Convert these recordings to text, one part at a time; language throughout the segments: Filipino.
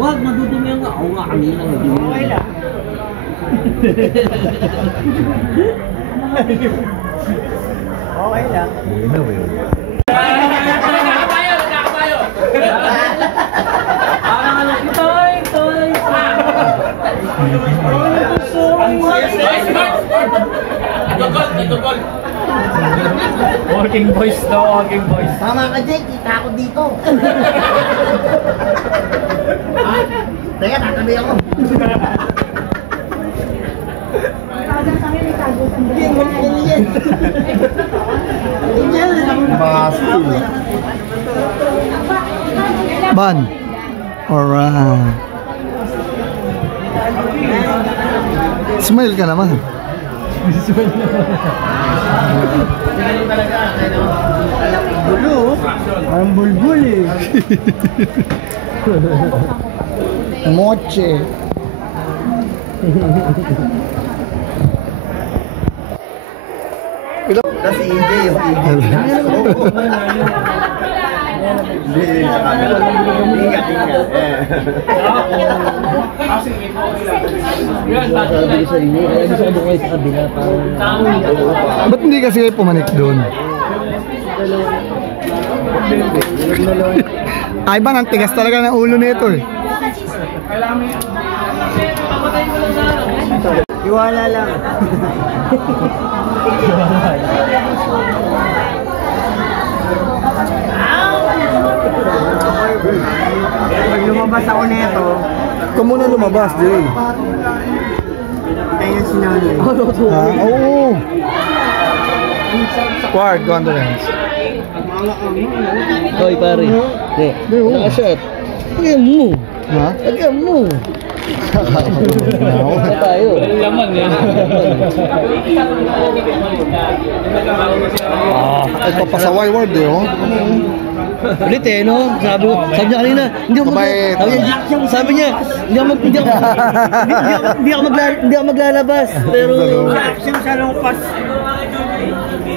Wag, madudumi ang nga. Oo nga, kanina madudumi. Okay lang. Okay lang. Nakabayo! Parang ano, toy! Nagugol! Working boys daw, working boys. Tama ka, Jake. Kita ako dito. Teka, tatabi ako. Ban. Alright. Smile ka naman. Bulo. Ang bulbul eh. Moche. Kasi hindi yung hindi sa camera. Ingat. Ba't hindi kasi kayo pumanik doon? Ay ba, ang tigas talaga ng ulo nito eh. Iwala lang. Pag lumabas ako nito, Ikaw muna lumabas, Jay. kaya sinanay. Oo. Squad, condolence. Hoy, pare. Nakashot. Lagyan mo. Ha? Lagyan mo. Ano tayo? Laman yan. Ito pa sa Y-word eh, oh. Ulit eh, no? Sabi niya kanina, hindi ako maglalabas. Pero Sa lumpas.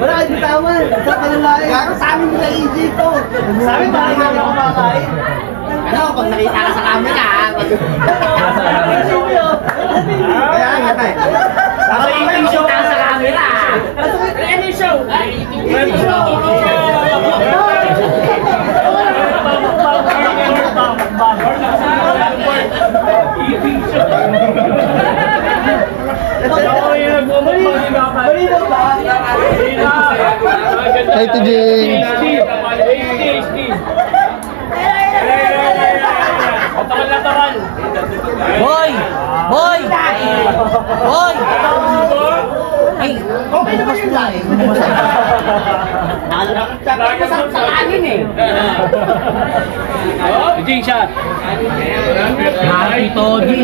Wala kayo bitawan. Sa panalay. Sa amin nila EJ to. Sa amin ba nga ako kumakain? Ano, pag nakita ka sa camera, kaya nga tayo. Sa eating show ka sa camera. Eating show. Eating show. Hi, Tijing. Boy! Boy! Boy! Ay, bukas na eh. Masarap sa kanin eh. Jing shot. Happy Todi.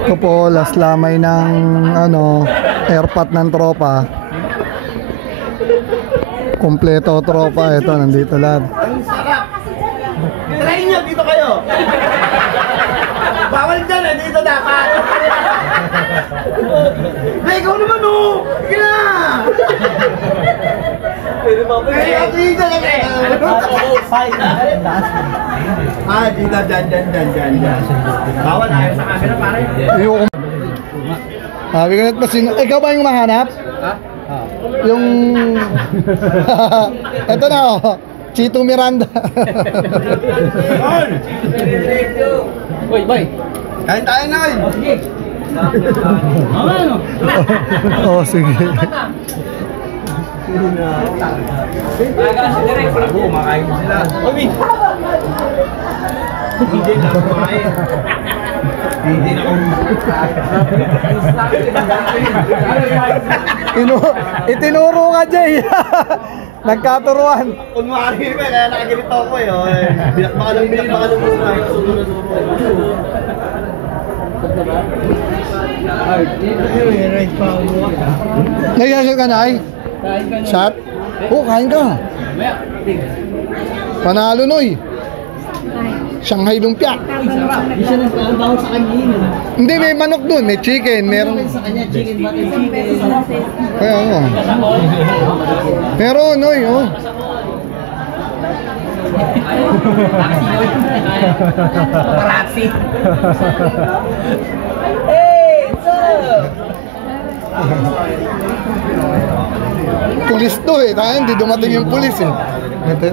Ito po, last lamay ng airpot ng tropa. Kompleto tropa. Ito, nandito lahat. Ang sarap. Try nyo, dito kayo. Bawal dyan, dito dapat. Ay, ikaw naman oh. Sige na. Ay, ako dito lang eh. Dito, dyan. Bawal, ayaw sa camera pare. Sabi ko na sino. Ikaw ba yung mahanap? Yung ito na oh. Chito Miranda. Boy, boy. Kain tayo na eh. Oh, sige. Makain sila. Omi. Hindi na kumain. Hindi na Itinuro ka, Jay. Nagkaturuan. Kunwari ba, kaya nakagilito ako eh. Binakbaka ng muna. Nagyasya ka na ay? Shot? Oo, kain ka. Panalo noy. Shanghai lumpia. Hindi siya nagkabaw sa kanya yun. Hindi, may manok dun, may chicken, meron. Sa kanya, chicken butter. Kaya ano. Meron, noy, oh. Paparazzi. Hey, what's up? Pulis to eh. Tayo, hindi dumating yung pulis eh. Ito.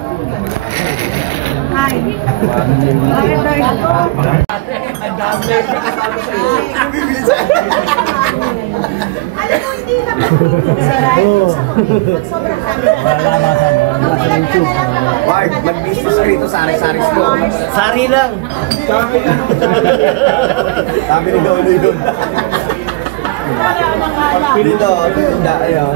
Hi. Bakit daw ito? Alam mo, hindi na sobrang Ward, mag-business ka rito, sari-sari store. Sari lang. Sabi ni Lolo yun. Dito, ayun.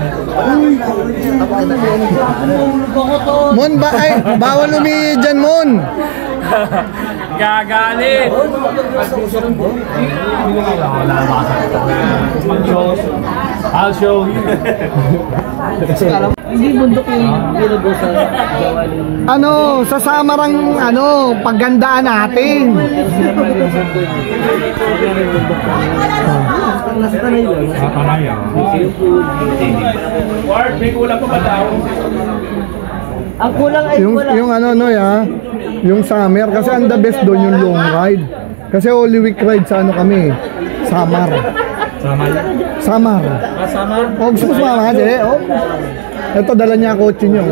Mon ba ay bawal umi dyan Mon. Gagalit! I'll show you. Hindi bundok yung pinabusan. Ano, sa Samarang ano, paggandaan natin. Ward, may kulang pa ba tao? Ang kulang ay Yung ano no ya, yung summer kasi ang the best doon yung long ride. Kasi Holy Week ride sa ano kami, Samar. Samar. Samar? Oh, gusto mo sumama kasi? Oh. Ito, dala niya kotse niyo.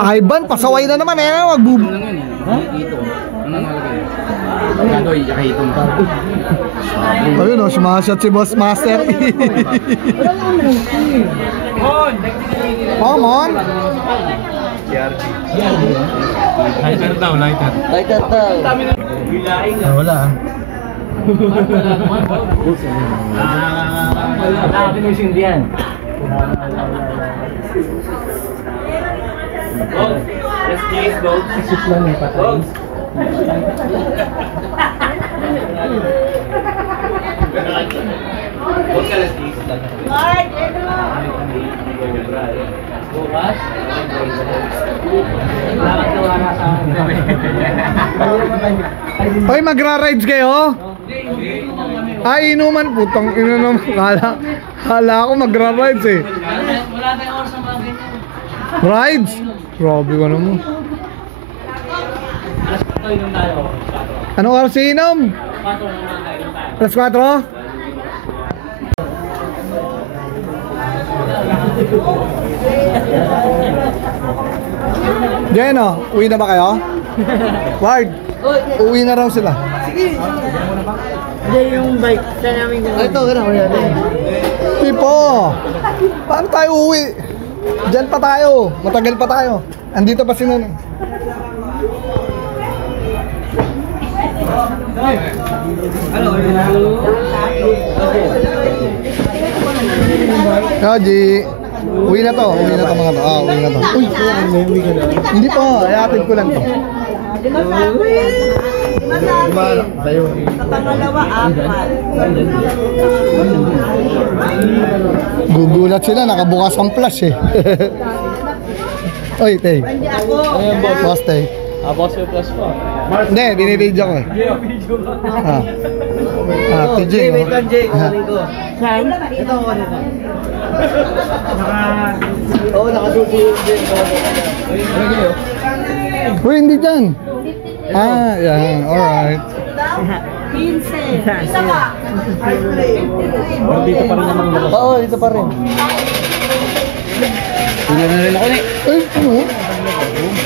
Ivan, pasaway na naman eh. Magbub... Ha? Ito. Anong nalagay? Gadoy, kahitong pa. Ayun o, sumasyat si Boss Master. Mon! Oh, Mon. Lighter daw, lighter. Lighter daw. Wala. Nakakapin mo yung sindihan. Yes, please, go. Isip lang yung patay. Bukas? Hoy, magra-rides kayo? Ay, inuman. Putang ina naman. Kala ako magra-rides eh. Wala tayong oras na mga ganyan. Rides? Grabe ka naman. Anong oras inom? Alas 4? Jeno, uwi na ba kayo? Ward, uwi na raw sila. Hindi yung bike. Saan namin yung... Ito, gano'n. Pipo, paano tayo uwi? Diyan pa tayo, matagal pa tayo. Andito pa si Nono. Kaji, uwi na to mga to. Ah, uwi na to. Uy, hindi po, ayatid ko lang to. Di ba sabi? Sa pangalawa, 4. Gugulat sila, nakabukas ang flash eh. Oy, Tay. Hindi ako. Boss, Tay. Boss yung plus po. Hindi, binibidyo ko eh. TJ. Wait lang, Jay. Kukunin ko. Saan? Ito, kukunin ko. Oo, nakasusi yung Jay. Uy, hindi dyan. Ah, yan. Alright. 15. Isa pa. Dito pa rin naman labas. Oo, dito pa rin. Hindi na rin ako ni. Ay,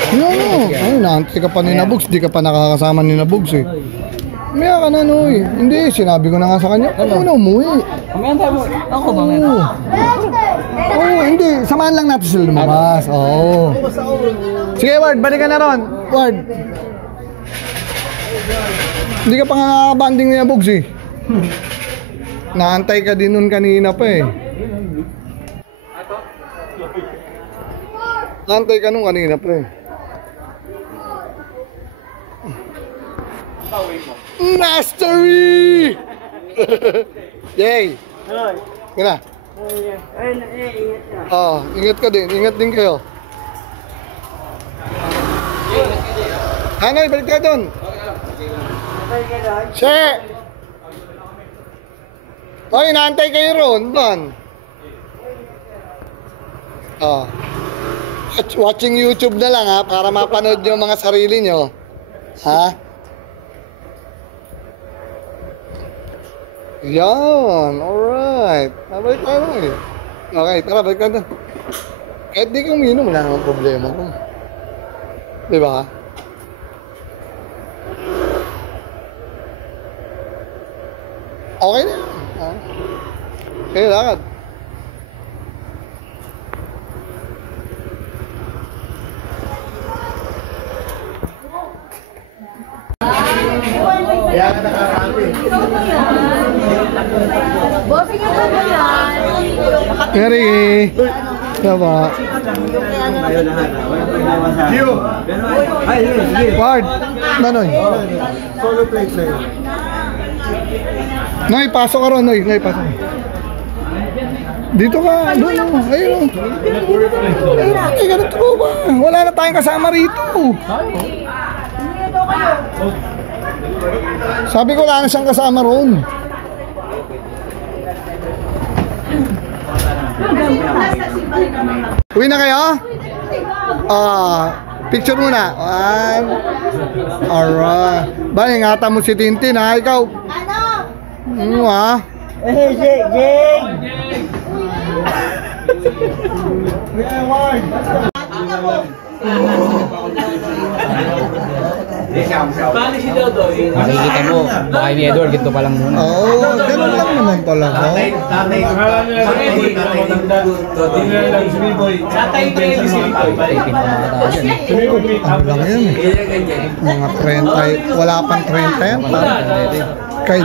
ano? Ay, naantay ka pa ni Nabugs. Di ka pa nakakasama ni Nabugs eh. Umiyak ka na, Noy. Hindi, sinabi ko na nga sa kanya. Ano na umuwi? Kamayan tayo mo. Ako ba ngayon? Oo, hindi. Samahan lang natin sila lumabas. Oo. Sige, Ward. Balikan na ron. Ward. Hindi ka pa nga nakakabanding ni Nabugs eh. Naantay ka din nun kanina pa eh. Naantay ka nun kanina pa eh. Mastery! Yay! Kina? Oh, ingat ka din. Ingat din kayo. Hanoy, balik ka doon. Che! Hoy, naantay kayo ron. Ban? Oh. Watching YouTube na lang ha, para mapanood yung mga sarili nyo. Ha? Yan, alright. Balik tayo eh. Okay, tara, balik tayo. Kahit di ka uminom, wala namang problema ko. Diba? Okay na. Ha? Okay, lakad. Kaya ka nakasabi. Bossing yung ba yan? Eri, diba? Gio! Ay, sige. Ward, Nanoy. Solo plate na yun. Noy, pasok ka ron, Noy. Noy, pasok. Dito ka, doon. Ayun. Ayun, ay, ganito ko ba? Wala na tayong kasama rito. Sabi ko wala na siyang kasama ron. Uwi na kayo? Picture muna. One. Alright. Ba, ingatan mo si Tintin ha, ikaw. Ano? Ha? Eh, Jake! Makikita mo, baka ni Edward, ginto pa lang muna. Oo, ganun lang naman talaga. Ang lang yun eh. Mga 30, wala pang 30 yan. Kay